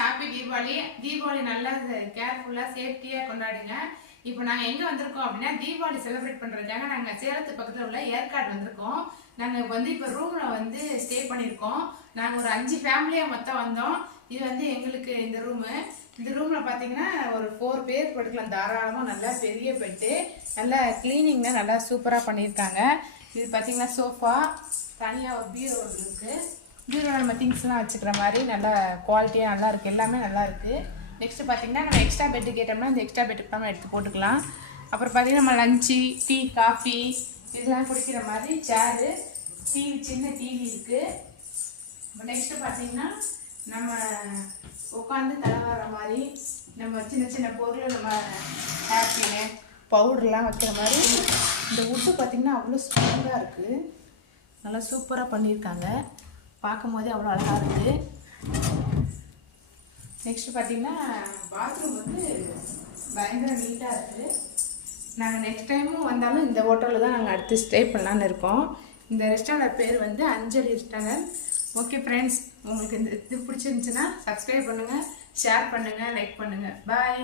Happy Deepavali. Deepavali நல்லா கேர்ஃபுல்லா சேஃப்டியா கொண்டாடுங்க. இப்போ நாங்க எங்க வந்திருக்கோம் அப்படின்னா தீபாவளி செலிப்ரேட் பண்றதுக்காக நாங்க சேலத்து பக்கத்துல உள்ள ஏற்காடு வந்திருக்கோம். நாங்க இப்போ ரூம்ல ஸ்டே பண்ணிருக்கோம். நாங்க ஒரு 5 ஃபேமிலியா மொத்தம் வந்தோம். இது எங்களுக்கு இந்த ரூம்ல பாத்தீங்கன்னா ஒரு 4 பேர் படுக்கலாம் தாராளமா. நல்லா பெரிய பெட்டு, நல்லா கிளீனிங்னா நல்லா சூப்பரா பண்ணியிருக்காங்க. இது பாத்தீங்கன்னா சோஃபா, தனியா ஒரு பீரோ இருக்கு. பீரோ நம்ம திங்ஸ்லாம் வச்சுக்கிற மாதிரி நல்லா குவாலிட்டியாக நல்லா இருக்குது. எல்லாமே நல்லா இருக்குது. நெக்ஸ்ட்டு பார்த்தீங்கன்னா நம்ம எக்ஸ்ட்ரா பெட்டு கேட்டோம்னா இந்த எக்ஸ்ட்ரா பெட்டுக்கு நம்ம எடுத்து போட்டுக்கலாம். அப்புறம் பார்த்தீங்கன்னா நம்ம லஞ்சு, டீ, காஃபி இதெல்லாம் குடிக்கிற மாதிரி சேரு, டிவி, சின்ன டிவி இருக்குது. நெக்ஸ்ட்டு பார்த்தீங்கன்னா நம்ம உட்காந்து தலைவார மாதிரி நம்ம சின்ன சின்ன பொருள், நம்ம ஹேப்பின்னு பவுடர்லாம் வைக்கிற மாதிரி. இந்த வுட்டு பார்த்திங்கன்னா அவ்வளோ ஸ்ட்ராங்காக இருக்குது. நல்லா சூப்பராக பண்ணியிருக்காங்க. பார்க்கும் போதே அவ்வளோ அழகாக இருக்குது. நெக்ஸ்ட்டு பார்த்தீங்கன்னா பாத்ரூம் பயங்கர நீட்டாக இருக்குது. நாங்கள் நெக்ஸ்ட் டைமும் வந்தாலும் இந்த ஹோட்டலில் தான் நாங்கள் அடுத்து ஸ்டே பண்ணலான்னு இருக்கோம். இந்த ரெஸ்டாரண்ட் பேர் அஞ்சலி ரெஸ்டாரண்ட். ஓகே ஃப்ரெண்ட்ஸ், உங்களுக்கு இந்த இது பிடிச்சிருந்துச்சுன்னா சப்ஸ்கிரைப் பண்ணுங்கள், ஷேர் பண்ணுங்கள், லைக் பண்ணுங்கள். பாய்.